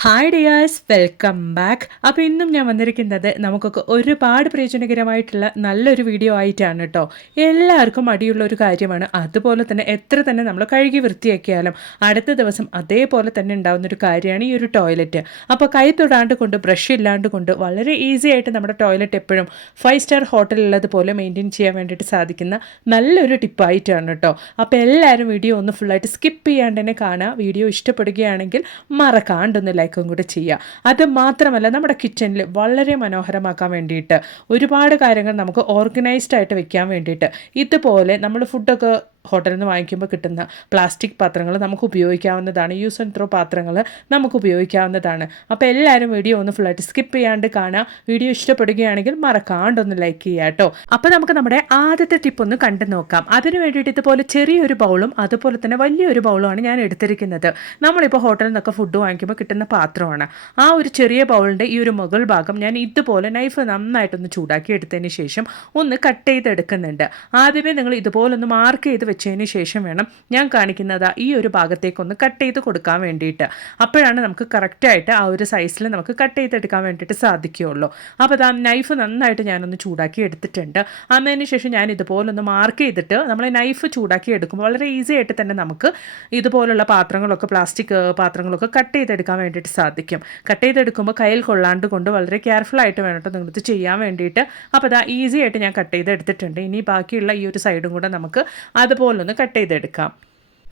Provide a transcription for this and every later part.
Hi Diaz welcome back അപ്പോൾ ഇന്നും ഞാൻ വന്നിരിക്കുന്നത് നമുക്കൊക്കെ ഒരുപാട് പ്രയോജനകരമായിട്ടുള്ള നല്ലൊരു വീഡിയോ ആയിട്ടാണ് കേട്ടോ എല്ലാവർക്കും അടിയുള്ള ഒരു കാര്യമാണ്. അതുപോലെ തന്നെ എത്ര തന്നെ നമ്മൾ കഴുകി വൃത്തിയാക്കിയാലും അടുത്ത ദിവസം അതേപോലെ തന്നെ ഉണ്ടാകുന്ന ഒരു കാര്യമാണ് ഈ ഒരു ടോയ്ലറ്റ് അപ്പോൾ കൈ തൊടാണ്ട് കൊണ്ട് ബ്രഷ് ഇല്ലാണ്ട് കൊണ്ട് വളരെ ഈസി ആയിട്ട് നമ്മുടെ ടോയ്ലറ്റ് എപ്പോഴും ഫൈവ് സ്റ്റാർ ഹോട്ടലുള്ളതുപോലെ മെയിന്റെയിൻ ചെയ്യാൻ വേണ്ടിയിട്ട് സാധിക്കുന്ന നല്ലൊരു ടിപ്പായിട്ടാണ് കേട്ടോ അപ്പോൾ എല്ലാവരും വീഡിയോ ഒന്ന് ഫുള്ളായിട്ട് സ്കിപ്പ് ചെയ്യാണ്ട് തന്നെ കാണുക വീഡിയോ ഇഷ്ടപ്പെടുകയാണെങ്കിൽ മറക്കാണ്ടൊന്ന് ലൈക്കും കൂടെ ചെയ്യുക അത് മാത്രമല്ല നമ്മുടെ കിച്ചണിൽ വളരെ മനോഹരമാക്കാൻ വേണ്ടിയിട്ട് ഒരുപാട് കാര്യങ്ങൾ നമുക്ക് ഓർഗനൈസ്ഡ് ആയിട്ട് വെക്കാൻ വേണ്ടിയിട്ട് ഇതുപോലെ നമ്മൾ ഫുഡൊക്കെ ഹോട്ടലിൽ നിന്ന് വാങ്ങിക്കുമ്പോൾ കിട്ടുന്ന പ്ലാസ്റ്റിക് പാത്രങ്ങൾ നമുക്ക് ഉപയോഗിക്കാവുന്നതാണ് യൂസ് ആൻഡ് ത്രോ പാത്രങ്ങൾ നമുക്ക് ഉപയോഗിക്കാവുന്നതാണ്. അപ്പോൾ എല്ലാവരും വീഡിയോ ഒന്ന് ഫുള്ളായിട്ട് സ്കിപ്പ് ചെയ്യാണ്ട് കാണുക വീഡിയോ ഇഷ്ടപ്പെടുകയാണെങ്കിൽ മറക്കാണ്ടൊന്ന് ലൈക്ക് ചെയ്യുക കേട്ടോ അപ്പോൾ നമുക്ക് നമ്മുടെ ആദ്യത്തെ ടിപ്പ് ഒന്ന് കണ്ടു നോക്കാം. അതിന് വേണ്ടിയിട്ട് ഇതുപോലെ ചെറിയൊരു ബൗളും അതുപോലെ തന്നെ വലിയൊരു ബൗളുമാണ് ഞാൻ എടുത്തിരിക്കുന്നത്. നമ്മളിപ്പോൾ ഹോട്ടലിൽ നിന്നൊക്കെ ഫുഡ് വാങ്ങിക്കുമ്പോൾ കിട്ടുന്ന പാത്രമാണ്. ആ ഒരു ചെറിയ ബൗളിന്റെ ഈ ഒരു മുകൾ ഭാഗം ഞാൻ ഇതുപോലെ നൈഫ് നന്നായിട്ടൊന്ന് ചൂടാക്കി എടുത്തതിന് ശേഷം ഒന്ന് കട്ട് ചെയ്തെടുക്കുന്നുണ്ട്. ആദ്യമേ നിങ്ങൾ ഇതുപോലെ ഒന്ന് മാർക്ക് ചെയ്ത് വെച്ചതിന് ശേഷം വേണം ഞാൻ കാണിക്കുന്നത് ഈ ഒരു ഭാഗത്തേക്കൊന്ന് കട്ട് ചെയ്ത് കൊടുക്കാൻ വേണ്ടിയിട്ട്. അപ്പോഴാണ് നമുക്ക് കറക്റ്റായിട്ട് ആ ഒരു സൈസിൽ നമുക്ക് കട്ട് ചെയ്തെടുക്കാൻ വേണ്ടിയിട്ട് സാധിക്കുകയുള്ളൂ. അപ്പോൾ ആ നൈഫ് നന്നായിട്ട് ഞാനൊന്ന് ചൂടാക്കി എടുത്തിട്ടുണ്ട്. അന്നതിന് ശേഷം ഞാൻ ഇതുപോലൊന്ന് മാർക്ക് ചെയ്തിട്ട് നമ്മൾ നൈഫ് ചൂടാക്കി എടുക്കുമ്പോൾ വളരെ ഈസി ആയിട്ട് തന്നെ നമുക്ക് ഇതുപോലുള്ള പാത്രങ്ങളൊക്കെ പ്ലാസ്റ്റിക് പാത്രങ്ങളൊക്കെ കട്ട് ചെയ്തെടുക്കാൻ വേണ്ടിയിട്ട് സാധിക്കും. കട്ട് ചെയ്തെടുക്കുമ്പോൾ കയ്യിൽ കൊള്ളാണ്ട് കൊണ്ട് വളരെ കെയർഫുൾ ആയിട്ട് വേണം കേട്ടോ ചെയ്യാൻ വേണ്ടിയിട്ട്. അപ്പോൾ അതാ ഈസി ആയിട്ട് ഞാൻ കട്ട് ചെയ്തെടുത്തിട്ടുണ്ട് ഇനി ബാക്കിയുള്ള ഈ ഒരു സൈഡും കൂടെ നമുക്ക് അതുപോലെ ഒന്ന് കട്ട് ചെയ്തെടുക്കാം.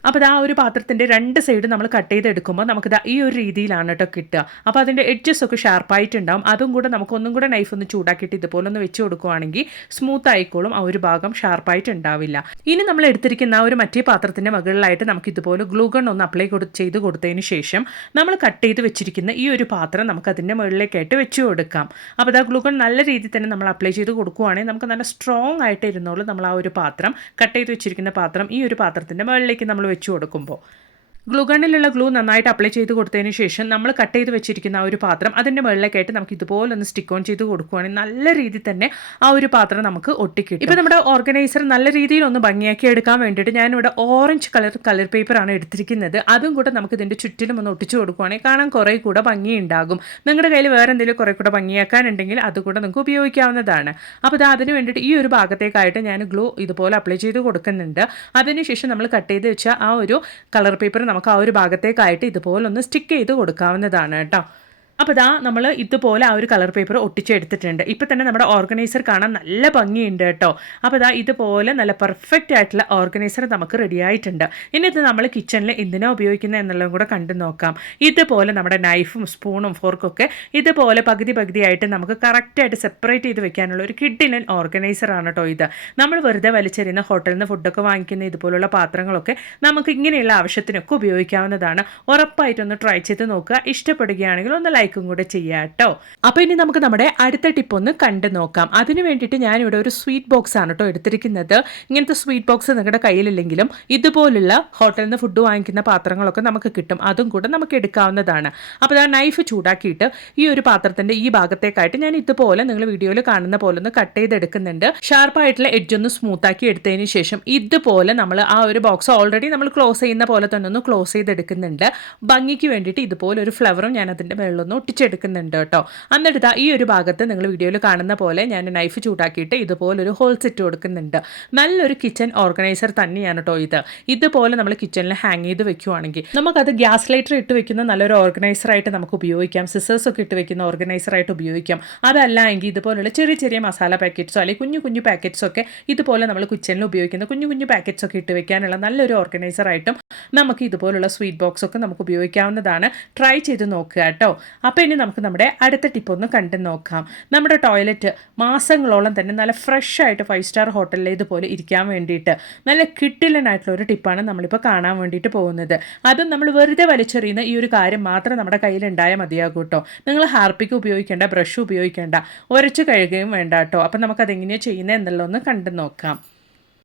അപ്പോൾ ആ ഒരു പാത്രത്തിന്റെ രണ്ട് സൈഡ് നമ്മൾ കട്ട് ചെയ്തെടുക്കുമ്പോൾ നമുക്ക് ഈ ഒരു രീതിയിലാണ് കേട്ടോ കിട്ടുക. അപ്പോൾ അതിന്റെ എഡ്ജസ് ഒക്കെ ഷാർപ്പായിട്ടുണ്ടാവും അതും കൂടെ നമുക്ക് ഒന്നും കൂടെ നൈഫ് ഒന്ന് ചൂടാക്കിയിട്ട് ഇതുപോലെ ഒന്ന് വെച്ച് കൊടുക്കുവാണെങ്കിൽ സ്മൂത്ത് ആയിക്കോളും. ആ ഒരു ഭാഗം ഷാർപ്പായിട്ട് ഉണ്ടാവില്ല. ഇനി നമ്മൾ എടുത്തിരിക്കുന്ന ആ ഒരു മറ്റേ പാത്രത്തിന്റെ മുകളിലായിട്ട് നമുക്ക് ഇതുപോലെ ഗ്ലൂഗൺ ഒന്ന് അപ്ലൈ ചെയ്ത് കൊടുത്തതിന് ശേഷം നമ്മൾ കട്ട് ചെയ്ത് വെച്ചിരിക്കുന്ന ഈ ഒരു പാത്രം നമുക്ക് അതിന്റെ മുകളിലേക്കായിട്ട് വെച്ച് കൊടുക്കാം. അപ്പോൾ ആ ഗ്ലൂഗൺ നല്ല രീതിയിൽ തന്നെ നമ്മൾ അപ്ലൈ ചെയ്ത് കൊടുക്കുവാണെങ്കിൽ നമുക്ക് നല്ല സ്ട്രോങ് ആയിട്ട് ഇരുന്നോളൂ നമ്മൾ ആ ഒരു പാത്രം. കട്ട് ചെയ്ത് വെച്ചിരിക്കുന്ന പാത്രം ഈ ഒരു പാത്രത്തിന്റെ മുകളിലേക്ക് നമ്മൾ വെച്ച് കൊടുക്കുമ്പോൾ ഗ്ലൂഗണ്ണിലുള്ള ഗ്ലൂ നന്നായിട്ട് അപ്ലൈ ചെയ്ത് കൊടുത്തതിന് ശേഷം നമ്മൾ കട്ട് ചെയ്ത് വെച്ചിരിക്കുന്ന ആ ഒരു പാത്രം അതിന്റെ മുകളിലേക്കായിട്ട് നമുക്ക് ഇതുപോലെ ഒന്ന് സ്റ്റിക്ക് ഓൺ ചെയ്ത് കൊടുക്കുകയാണെങ്കിൽ നല്ല രീതിയിൽ തന്നെ ആ ഒരു പാത്രം നമുക്ക് ഒട്ടിക്കിട്ടും. ഇപ്പോൾ നമ്മുടെ ഓർഗനൈസർ നല്ല രീതിയിൽ ഒന്ന് ഭംഗിയാക്കി എടുക്കാൻ വേണ്ടിയിട്ട് ഞാനിവിടെ ഓറഞ്ച് കളർ കളർ പേപ്പറാണ് എടുത്തിരിക്കുന്നത്. അതും കൂടെ നമുക്ക് ഇതിന്റെ ചുറ്റിലും ഒന്ന് ഒട്ടിച്ചു കൊടുക്കുകയാണെങ്കിൽ കാണാൻ കുറേ കൂടെ ഭംഗിയുണ്ടാകും നിങ്ങളുടെ കയ്യിൽ വേറെ എന്തെങ്കിലും കുറേ കൂടെ ഭംഗിയാക്കാനുണ്ടെങ്കിൽ അതുകൂടെ നിങ്ങൾക്ക് ഉപയോഗിക്കാവുന്നതാണ്. അപ്പോൾ അത് അതിന് വേണ്ടിയിട്ട് ഈ ഒരു ഭാഗത്തേക്കായിട്ട് ഞാൻ ഗ്ലൂ ഇതുപോലെ അപ്ലൈ ചെയ്ത് കൊടുക്കുന്നുണ്ട്. അതിനുശേഷം നമ്മൾ കട്ട് ചെയ്ത് വെച്ച ആ ഒരു കളർ പേപ്പർ നമുക്ക് ആ ഒരു ഭാഗത്തേക്കായിട്ട് ഇതുപോലൊന്ന് സ്റ്റിക്ക് ചെയ്ത് കൊടുക്കാവുന്നതാണ് കേട്ടോ. അപ്പോൾ ഇതാ നമ്മൾ ഇതുപോലെ ആ ഒരു കളർ പേപ്പർ ഒട്ടിച്ചെടുത്തിട്ടുണ്ട് ഇപ്പോൾ തന്നെ നമ്മുടെ ഓർഗനൈസർ കാണാൻ നല്ല ഭംഗിയുണ്ട് കേട്ടോ. അപ്പോൾ ഇതാ ഇതുപോലെ നല്ല പെർഫെക്റ്റ് ആയിട്ടുള്ള ഓർഗനൈസർ നമുക്ക് റെഡി ആയിട്ടുണ്ട്. ഇനി ഇത് നമ്മൾ കിച്ചണിൽ എന്തിനാണ് ഉപയോഗിക്കുന്നത് എന്നുള്ളതും കൂടെ കണ്ടു നോക്കാം. ഇതുപോലെ നമ്മുടെ നൈഫും സ്പൂണും ഫോർക്കും ഒക്കെ ഇതുപോലെ പകുതി പകുതിയായിട്ട് നമുക്ക് കറക്റ്റായിട്ട് സെപ്പറേറ്റ് ചെയ്ത് വെക്കാനുള്ള ഒരു കിഡിലൻ ഓർഗനൈസർ ആണ് കേട്ടോ ഇത്. നമ്മൾ വെറുതെ വലിച്ചെറിയുന്ന ഹോട്ടലിൽ നിന്ന് ഫുഡൊക്കെ വാങ്ങിക്കുന്ന ഇതുപോലുള്ള പാത്രങ്ങളൊക്കെ നമുക്ക് ഇങ്ങനെയുള്ള ആവശ്യത്തിനൊക്കെ ഉപയോഗിക്കാവുന്നതാണ്. ഉറപ്പായിട്ടൊന്ന് ട്രൈ ചെയ്ത് നോക്കുക. ഇഷ്ടപ്പെടുകയാണെങ്കിൽ ഒന്ന് ലൈക്ക് ലൈക്കും കൂടെ ചെയ്യാം കേട്ടോ അപ്പോൾ ഇനി നമുക്ക് നമ്മുടെ അടുത്ത ടിപ്പ് ഒന്ന് കണ്ടു നോക്കാം. അതിന് വേണ്ടിയിട്ട് ഞാനിവിടെ ഒരു സ്വീറ്റ് ബോക്സ് ആണ് കേട്ടോ എടുത്തിരിക്കുന്നത്. ഇങ്ങനത്തെ സ്വീറ്റ് ബോക്സ് നിങ്ങളുടെ കയ്യിലില്ലെങ്കിലും ഇതുപോലുള്ള ഹോട്ടലിൽ നിന്ന് ഫുഡ് വാങ്ങിക്കുന്ന പാത്രങ്ങളൊക്കെ നമുക്ക് കിട്ടും. അതും കൂടെ നമുക്ക് എടുക്കാവുന്നതാണ്. അപ്പോൾ ആ നൈഫ് ചൂടാക്കിയിട്ട് ഈ ഒരു പാത്രത്തിന്റെ ഈ ഭാഗത്തേക്കായിട്ട് ഞാൻ ഇതുപോലെ നിങ്ങൾ വീഡിയോയിൽ കാണുന്ന പോലെ ഒന്ന് കട്ട് ചെയ്തെടുക്കുന്നുണ്ട്. ഷാർപ്പായിട്ടുള്ള എഡ്ജ് ഒന്ന് സ്മൂത്താക്കി എടുത്തതിന് ശേഷം ഇതുപോലെ നമ്മൾ ആ ഒരു ബോക്സ് ഓൾറെഡി നമ്മൾ ക്ലോസ് ചെയ്യുന്ന പോലെ തന്നെ ഒന്ന് ക്ലോസ് ചെയ്തെടുക്കുന്നുണ്ട്. ഭംഗിക്ക് വേണ്ടിയിട്ട് ഇതുപോലെ ഒരു ഫ്ലവറും ഞാൻ അതിന്റെ വെള്ളമൊന്ന് ഒട്ടിച്ചെടുക്കുന്നുണ്ട് കേട്ടോ. എന്നിട്ട് ഈ ഒരു ഭാഗത്ത് നിങ്ങൾ വീഡിയോയിൽ കാണുന്ന പോലെ ഞാൻ നൈഫ് ചൂടാക്കിയിട്ട് ഇതുപോലൊരു ഹോൾസ് ഇട്ട് കൊടുക്കുന്നുണ്ട്. നല്ലൊരു കിച്ചൺ ഓർഗനൈസർ തന്നെയാണ് കേട്ടോ ഇത്. ഇതുപോലെ നമ്മൾ കിച്ചണിൽ ഹാങ് ചെയ്ത് വെക്കുവാണെങ്കിൽ നമുക്കത് ഗ്യാസ് ലൈറ്റർ ഇട്ട് വെക്കുന്ന നല്ലൊരു ഓർഗനൈസറായിട്ട് നമുക്ക് ഉപയോഗിക്കാം. സിസേഴ്സ് ഒക്കെ ഇട്ട് വെക്കുന്ന ഓർഗനൈസറായിട്ട് ഉപയോഗിക്കാം. അതല്ല എങ്കിൽ ഇതുപോലുള്ള ചെറിയ ചെറിയ മസാല പാക്കറ്റ്സോ അല്ലെങ്കിൽ കുഞ്ഞു കുഞ്ഞു പാക്കറ്റ്സോ ഒക്കെ ഇതുപോലെ നമ്മൾ കിച്ചണിൽ ഉപയോഗിക്കുന്ന കുഞ്ഞു കുഞ്ഞു പാക്കറ്റ്സ് ഒക്കെ ഇട്ട് വെക്കാനുള്ള നല്ലൊരു ഓർഗനൈസറായിട്ടും നമുക്ക് ഇതുപോലുള്ള സ്വീറ്റ് ബോക്സ് ഒക്കെ നമുക്ക് ഉപയോഗിക്കാവുന്നതാണ്. ട്രൈ ചെയ്ത് നോക്കുക കേട്ടോ അപ്പോൾ ഇനി നമുക്ക് നമ്മുടെ അടുത്ത ടിപ്പ് ഒന്ന് കണ്ടു നോക്കാം. നമ്മുടെ ടോയ്ലറ്റ് മാസങ്ങളോളം തന്നെ നല്ല ഫ്രഷ് ആയിട്ട് ഫൈവ് സ്റ്റാർ ഹോട്ടലിൽ ഇതുപോലെ ഇരിക്കാൻ വേണ്ടിയിട്ട് നല്ല കിട്ടിലനായിട്ടുള്ള ഒരു ടിപ്പാണ് നമ്മളിപ്പോൾ കാണാൻ വേണ്ടിയിട്ട് പോകുന്നത്. അതും നമ്മൾ വെറുതെ വലിച്ചെറിയുന്ന ഈ ഒരു കാര്യം മാത്രം നമ്മുടെ കയ്യിൽ ഉണ്ടായാൽ മതിയാകും കേട്ടോ നിങ്ങൾ ഹാർപ്പിക്ക് ഉപയോഗിക്കേണ്ട ബ്രഷ് ഉപയോഗിക്കേണ്ട ഉരച്ച് കഴുകുകയും വേണ്ട കേട്ടോ അപ്പം നമുക്കതെങ്ങനെയാണ് ചെയ്യുന്നത് എന്നുള്ളതൊന്ന് കണ്ടു നോക്കാം.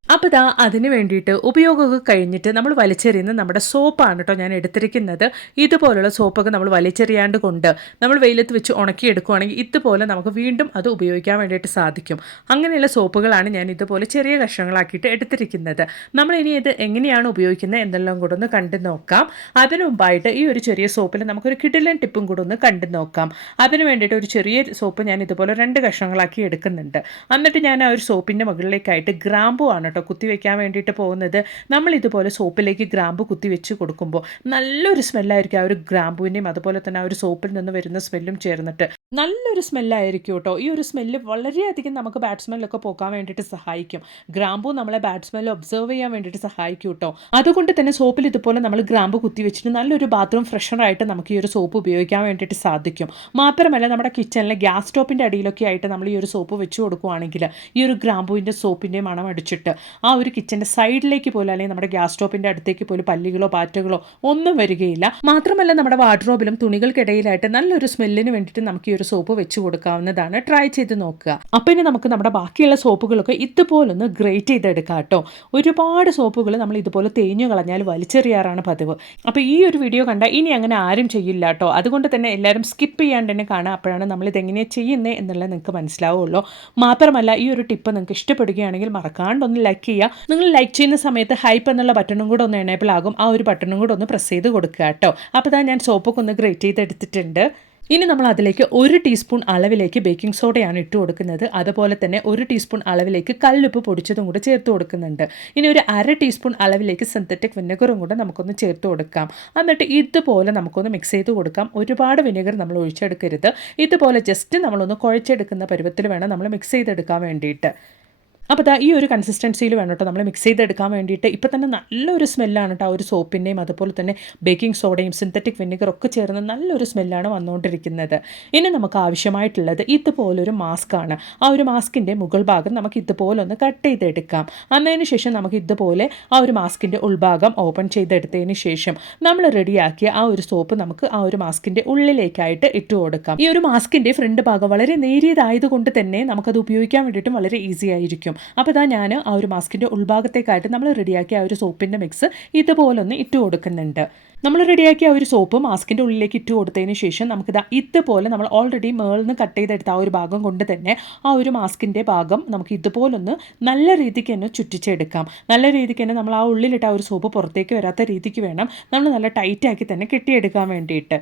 അപ്പോൾ ഇതാ അതിന് വേണ്ടിയിട്ട് ഉപയോഗമൊക്കെ കഴിഞ്ഞിട്ട് നമ്മൾ വലിച്ചെറിയുന്ന നമ്മുടെ സോപ്പാണ് കേട്ടോ ഞാൻ എടുത്തിരിക്കുന്നത്. ഇതുപോലുള്ള സോപ്പൊക്കെ നമ്മൾ വലിച്ചെറിയാണ്ട് കൊണ്ട് നമ്മൾ വെയിലത്ത് വെച്ച് ഉണക്കിയെടുക്കുകയാണെങ്കിൽ ഇതുപോലെ നമുക്ക് വീണ്ടും അത് ഉപയോഗിക്കാൻ വേണ്ടിയിട്ട് സാധിക്കും. അങ്ങനെയുള്ള സോപ്പുകളാണ് ഞാൻ ഇതുപോലെ ചെറിയ കഷ്ണങ്ങളാക്കിയിട്ട് എടുത്തിരിക്കുന്നത്. നമ്മൾ ഇനി ഇത് എങ്ങനെയാണ് ഉപയോഗിക്കുന്നത് എന്നെല്ലാം കൂടെ ഒന്ന് കണ്ടു നോക്കാം. അതിനു മുമ്പായിട്ട് ഈ ഒരു ചെറിയ സോപ്പിൽ നമുക്കൊരു കിടിലൻ ടിപ്പും കൂടെ ഒന്ന് കണ്ടു നോക്കാം. അതിന് വേണ്ടിയിട്ട് ഒരു ചെറിയ സോപ്പ് ഞാൻ ഇതുപോലെ രണ്ട് കഷ്ണങ്ങളാക്കി എടുക്കുന്നുണ്ട്. എന്നിട്ട് ഞാൻ ആ ഒരു സോപ്പിന്റെ മുകളിലേക്കായിട്ട് ഗ്രാമ്പു ആണ് കേട്ടോ കുത്തി വെക്കാൻ വേണ്ടിയിട്ട് പോകുന്നത്. നമ്മൾ ഇതുപോലെ സോപ്പിലേക്ക് ഗ്രാമ്പു കുത്തി വെച്ച് കൊടുക്കുമ്പോൾ നല്ലൊരു സ്മെല്ലായിരിക്കും ആ ഒരു ഗ്രാമ്പുവിന്റെയും അതുപോലെ തന്നെ ആ ഒരു സോപ്പിൽ നിന്ന് വരുന്ന സ്മെല്ലും ചേർന്നിട്ട്. നല്ലൊരു സ്മെല്ലായിരിക്കും കേട്ടോ. ഈ ഒരു സ്മെല്ല് വളരെയധികം നമുക്ക് ബാഡ് സ്മെല്ലൊക്കെ പോക്കാൻ വേണ്ടിയിട്ട് സഹായിക്കും. ഗ്രാമ്പു നമ്മളെ ബാഡ് സ്മെല്ല് ഒബ്സർവ് ചെയ്യാൻ വേണ്ടിയിട്ട് സഹായിക്കും കേട്ടോ. അതുകൊണ്ട് തന്നെ സോപ്പിൽ ഇതുപോലെ നമ്മൾ ഗ്രാമ്പു കുത്തി വെച്ചിട്ട് നല്ലൊരു ബാത്റൂം ഫ്രഷറായിട്ട് നമുക്ക് ഈ ഒരു സോപ്പ് ഉപയോഗിക്കാൻ വേണ്ടിയിട്ട് സാധിക്കും. മാത്രമല്ല നമ്മുടെ കിച്ചണിലെ ഗ്യാസ് സ്റ്റോപ്പിന്റെ അടിയിലൊക്കെ ആയിട്ട് നമ്മൾ ഈ ഒരു സോപ്പ് വെച്ച് കൊടുക്കുകയാണെങ്കിൽ ഈ ഒരു ഗ്രാമ്പുവിന്റെ സോപ്പിന്റെ മണം അടിച്ചിട്ട് ആ ഒരു കിച്ചന്റെ സൈഡിലേക്ക് പോലും അല്ലെങ്കിൽ നമ്മുടെ ഗ്യാസ് സ്റ്റോപ്പിന്റെ അടുത്തേക്ക് പോലും പല്ലികളോ പാറ്റകളോ ഒന്നും വരികയില്ല. മാത്രമല്ല നമ്മുടെ വാർഡ്രോബിലും തുണികൾക്കിടയിലായിട്ട് നല്ലൊരു സ്മെല്ലിന് വേണ്ടിയിട്ട് നമുക്ക് ഈ ഒരു സോപ്പ് വെച്ച് കൊടുക്കാവുന്നതാണ്. ട്രൈ ചെയ്ത് നോക്കുക. അപ്പം ഇനി നമുക്ക് നമ്മുടെ ബാക്കിയുള്ള സോപ്പുകളൊക്കെ ഇതുപോലൊന്ന് ഗ്രേറ്റ് ചെയ്തെടുക്കാം കേട്ടോ. ഒരുപാട് സോപ്പുകൾ നമ്മൾ ഇതുപോലെ തേഞ്ഞു കളഞ്ഞാൽ വലിച്ചെറിയാറാണ് പതിവ്. അപ്പോൾ ഈ ഒരു വീഡിയോ കണ്ടാൽ ഇനി അങ്ങനെ ആരും ചെയ്യില്ല കേട്ടോ. അതുകൊണ്ട് തന്നെ എല്ലാവരും സ്കിപ്പ് ചെയ്യാണ്ട് തന്നെ കാണാം അപ്പോഴാണ് നമ്മൾ ഇതെങ്ങനെയാണ് ചെയ്യുന്നത് എന്നുള്ളത് നിങ്ങൾക്ക് മനസ്സിലാവുള്ളൂ. മാത്രമല്ല ഈ ഒരു ടിപ്പ് നിങ്ങൾക്ക് ഇഷ്ടപ്പെടുകയാണെങ്കിൽ മറക്കാണ്ടൊന്ന് ലൈക്ക് ചെയ്യുക. നിങ്ങൾ ലൈക്ക് ചെയ്യുന്ന സമയത്ത് ഹൈപ്പ് എന്നുള്ള ബട്ടണും കൂടെ ഒന്ന് എനേബിൾ ആകും. ആ ഒരു ബട്ടണും കൂടെ ഒന്ന് പ്രസ് ചെയ്ത് കൊടുക്കുക കേട്ടോ. അപ്പോൾ ഞാൻ സോപ്പൊക്കെ ഒന്ന് ഗ്രേറ്റ് ചെയ്തെടുത്തിട്ടുണ്ട് ഇനി നമ്മൾ അതിലേക്ക് ഒരു ടീസ്പൂൺ അളവിലേക്ക് ബേക്കിംഗ് സോഡയാണ് ഇട്ട് കൊടുക്കുന്നത്. അതുപോലെ തന്നെ ഒരു ടീസ്പൂൺ അളവിലേക്ക് കല്ലുപ്പ് പൊടിച്ചതും കൂടെ ചേർത്ത് കൊടുക്കുന്നുണ്ട്. ഇനി ഒരു അര ടീസ്പൂൺ അളവിലേക്ക് സിന്തറ്റിക് വിനെഗറും കൂടെ നമുക്കൊന്ന് ചേർത്ത് കൊടുക്കാം. എന്നിട്ട് ഇതുപോലെ നമുക്കൊന്ന് മിക്സ് ചെയ്ത് കൊടുക്കാം. ഒരുപാട് വിനെഗർ നമ്മൾ ഒഴിച്ചെടുക്കരുത്. ഇതുപോലെ ജസ്റ്റ് നമ്മളൊന്ന് കുഴച്ചെടുക്കുന്ന പരുവത്തിൽ വേണം നമ്മൾ മിക്സ് ചെയ്തെടുക്കാൻ വേണ്ടിയിട്ട്. അപ്പോൾ ഈ ഒരു കൺസിസ്റ്റൻസിയിൽ വേണം കേട്ടോ നമ്മൾ മിക്സ് ചെയ്തെടുക്കാൻ വേണ്ടിയിട്ട്. ഇപ്പോൾ തന്നെ നല്ലൊരു സ്മെല്ലാണ് കേട്ടോ ആ ഒരു സോപ്പിന്റെയും അതുപോലെ തന്നെ ബേക്കിംഗ് സോഡയും സിന്തറ്റിക് വിനെഗർ ഒക്കെ ചേർന്ന് നല്ലൊരു സ്മെല്ലാണ് വന്നുകൊണ്ടിരിക്കുന്നത് ഇനി നമുക്ക് ആവശ്യമായിട്ടുള്ളത് ഇതുപോലൊരു മാസ്കാണ് ആ ഒരു മാസ്കിന്റെ മുകൾ ഭാഗം നമുക്ക് ഇതുപോലെ ഒന്ന് കട്ട് ചെയ്തെടുക്കാം. അന്നതിന് ശേഷം നമുക്ക് ഇതുപോലെ ആ ഒരു മാസ്കിന്റെ ഉൾഭാഗം ഓപ്പൺ ചെയ്തെടുത്തതിന് ശേഷം നമ്മൾ റെഡിയാക്കിയ ആ ഒരു സോപ്പ് നമുക്ക് ആ ഒരു മാസ്കിന്റെ ഉള്ളിലേക്കായിട്ട് ഇട്ട് കൊടുക്കാം. ഈ ഒരു മാസ്കിന്റെ ഫ്രണ്ട് ഭാഗം വളരെ നേരിയതായതുകൊണ്ട് തന്നെ നമുക്കത് ഉപയോഗിക്കാൻ വേണ്ടിയിട്ടും വളരെ ഈസി ആയിരിക്കും. അപ്പോൾ ഇതാ ഞാൻ ആ ഒരു മാസ്കിന്റെ ഉൾഭാഗത്തേക്കായിട്ട് നമ്മൾ റെഡിയാക്കിയ ആ ഒരു സോപ്പിന്റെ മിക്സ് ഇതുപോലൊന്ന് ഇട്ട് കൊടുക്കുന്നുണ്ട്. നമ്മൾ റെഡിയാക്കിയ ആ ഒരു സോപ്പ് മാസ്കിന്റെ ഉള്ളിലേക്ക് ഇട്ട് കൊടുത്തതിന് ശേഷം നമുക്കിതാ ഇതുപോലെ നമ്മൾ ഓൾറെഡി മേളിന്ന് കട്ട് ചെയ്തെടുത്ത ആ ഒരു ഭാഗം കൊണ്ട് തന്നെ ആ ഒരു മാസ്കിന്റെ ഭാഗം നമുക്ക് ഇതുപോലൊന്ന് നല്ല രീതിക്ക് തന്നെ ചുറ്റിച്ചെടുക്കാം. നല്ല രീതിക്ക് തന്നെ നമ്മൾ ആ ഉള്ളിലിട്ട് ആ ഒരു സോപ്പ് പുറത്തേക്ക് വരാത്ത രീതിക്ക് വേണം നമ്മൾ നല്ല ടൈറ്റാക്കി തന്നെ കെട്ടിയെടുക്കാൻ വേണ്ടിയിട്ട്.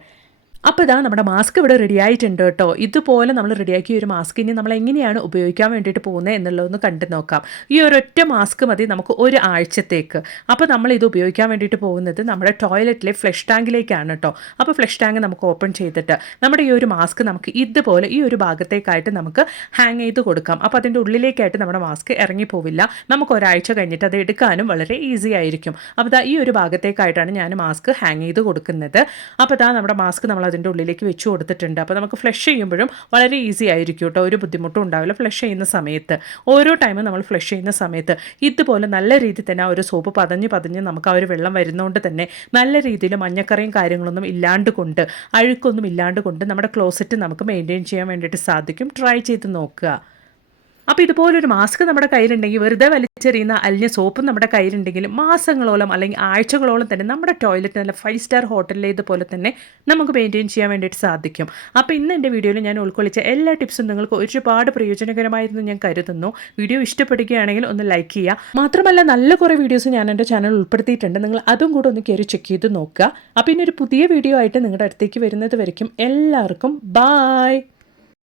അപ്പോൾ ഇതാ നമ്മുടെ മാസ്ക് ഇവിടെ റെഡി ആയിട്ടുണ്ട് കേട്ടോ. ഇതുപോലെ നമ്മൾ റെഡിയാക്കിയ ഒരു മാസ്ക് ഇനി നമ്മൾ എങ്ങനെയാണ് ഉപയോഗിക്കാൻ വേണ്ടിയിട്ട് പോകുന്നത് എന്നുള്ളതൊന്ന് കണ്ടു നോക്കാം. ഈ ഒരൊറ്റ മാസ്ക് മതി നമുക്ക് ഒരു ആഴ്ചത്തേക്ക്. അപ്പോൾ നമ്മൾ ഇത് ഉപയോഗിക്കാൻ വേണ്ടിയിട്ട് പോകുന്നത് നമ്മുടെ ടോയ്ലറ്റിലെ ഫ്ലഷ് ടാങ്കിലേക്കാണ് കേട്ടോ. അപ്പോൾ ഫ്ലഷ് ടാങ്ക് നമുക്ക് ഓപ്പൺ ചെയ്തിട്ട് നമ്മുടെ ഈ ഒരു മാസ്ക് നമുക്ക് ഇതുപോലെ ഈ ഒരു ഭാഗത്തേക്കായിട്ട് നമുക്ക് ഹാങ് ചെയ്ത് കൊടുക്കാം. അപ്പോൾ അതിന്റെ ഉള്ളിലേക്കായിട്ട് നമ്മുടെ മാസ്ക് ഇറങ്ങിപ്പോവില്ല നമുക്ക് ഒരാഴ്ച കഴിഞ്ഞിട്ട് അത് എടുക്കാനും വളരെ ഈസി ആയിരിക്കും. അപ്പോൾ ഈ ഒരു ഭാഗത്തേക്കായിട്ടാണ് ഞാൻ മാസ്ക് ഹാങ് ചെയ്ത് കൊടുക്കുന്നത്. അപ്പോൾ ദാ നമ്മുടെ മാസ്ക് നമ്മൾ അതിന്റെ ഉള്ളിലേക്ക് വെച്ച് കൊടുത്തിട്ടുണ്ട്. അപ്പോൾ നമുക്ക് ഫ്ലഷ് ചെയ്യുമ്പോഴും വളരെ ഈസി ആയിരിക്കും കേട്ടോ. ഒരു ബുദ്ധിമുട്ടും ഉണ്ടാവില്ല ഫ്ലഷ് ചെയ്യുന്ന സമയത്ത്. ഓരോ ടൈമും നമ്മൾ ഫ്ലഷ് ചെയ്യുന്ന സമയത്ത് ഇതുപോലെ നല്ല രീതിയിൽ തന്നെ ആ ഒരു സോപ്പ് പതഞ്ഞ് പതഞ്ഞ് നമുക്ക് ആ ഒരു വെള്ളം വരുന്നതുകൊണ്ട് തന്നെ നല്ല രീതിയിൽ മഞ്ഞക്കറിയും കാര്യങ്ങളൊന്നും ഇല്ലാണ്ട് കൊണ്ട് അഴുക്കൊന്നും ഇല്ലാണ്ട് കൊണ്ട് നമ്മുടെ ക്ലോസറ്റ് നമുക്ക് മെയിന്റെയിൻ ചെയ്യാൻ വേണ്ടിയിട്ട് സാധിക്കും. ട്രൈ ചെയ്ത് നോക്കുക. അപ്പോൾ ഇതുപോലൊരു മാസ്ക് നമ്മുടെ കയ്യിലുണ്ടെങ്കിൽ വെറുതെ വലിച്ചെറിയുന്ന അലിഞ്ഞ സോപ്പും നമ്മുടെ കയ്യിലുണ്ടെങ്കിൽ മാസങ്ങളോളം അല്ലെങ്കിൽ ആഴ്ചകളോളം തന്നെ നമ്മുടെ ടോയ്ലറ്റ് നല്ല ഫൈവ് സ്റ്റാർ ഹോട്ടലിലെ ഇതുപോലെ തന്നെ നമുക്ക് മെയിന്റെയിൻ ചെയ്യാൻ വേണ്ടിയിട്ട് സാധിക്കും. അപ്പോൾ ഇന്ന് എന്റെ വീഡിയോയിൽ ഞാൻ ഉൾക്കൊള്ളിച്ച എല്ലാ ടിപ്സും നിങ്ങൾക്ക് ഒരുപാട് പ്രയോജനകരമായിരുന്നു ഞാൻ കരുതുന്നു. വീഡിയോ ഇഷ്ടപ്പെടുകയാണെങ്കിൽ ഒന്ന് ലൈക്ക് ചെയ്യുക. മാത്രമല്ല നല്ല കുറേ വീഡിയോസ് ഞാൻ എന്റെ ചാനൽ ഉൾപ്പെടുത്തിയിട്ടുണ്ട്. നിങ്ങൾ അതും കൂടെ ഒന്ന് കയറി ചെക്ക് ചെയ്ത് നോക്കുക. അപ്പോൾ ഇനി ഒരു പുതിയ വീഡിയോ ആയിട്ട് നിങ്ങളുടെ അടുത്തേക്ക് വരുന്നത് വരയ്ക്കും. എല്ലാവർക്കും ബായ്